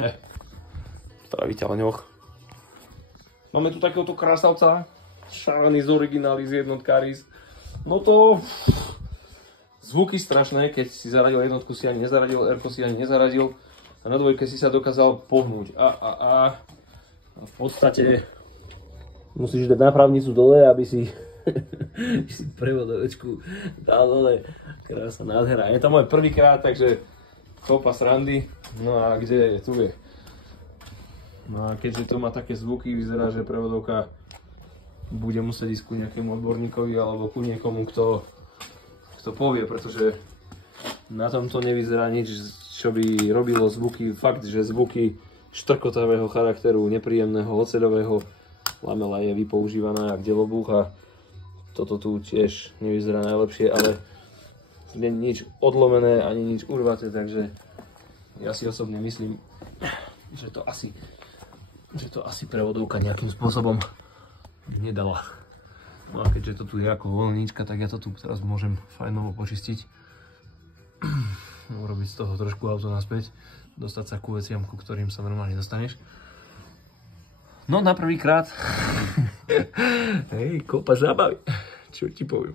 v traviteľňoch. Máme tu takéhoto krásavca, šálený z originály z jednotkáris. No to zvuky strašné, keď si zaradil jednotku, si ani nezaradil, R-ko si ani nezaradil a na dvojke si sa dokázal pohnúť. A v podstate musíš dať nápravnicu dole, aby si prevodovečku dal dole. Krásna nádhera. Je to môj prvýkrát, takže kopa srandy. No a kde je? Tu je. No a keďže to má také zvuky, vyzerá, že prevodovka bude musieť ísť ku nejakému odborníkovi alebo ku niekomu, kto povie, pretože na tomto nevyzerá nič, čo by robilo zvuky, fakt, že zvuky štrkotavého charakteru, nepríjemného, oceľového. Lamela je vypoužívaná jak delobúch a toto tu tiež nevyzerá najlepšie, ale nie nič odlomené ani nič urvaté, takže ja si osobne myslím, že to asi prevodovka nejakým spôsobom nedala. No a keďže to tu je ako voľníčka, tak ja to tu teraz môžem fajnovo počistiť. Urobiť z toho trošku auto naspäť, dostať sa ku veciam, ku ktorým sa normálne dostaneš. No na prvýkrát, hej, kopa zábavy, čo ti poviem.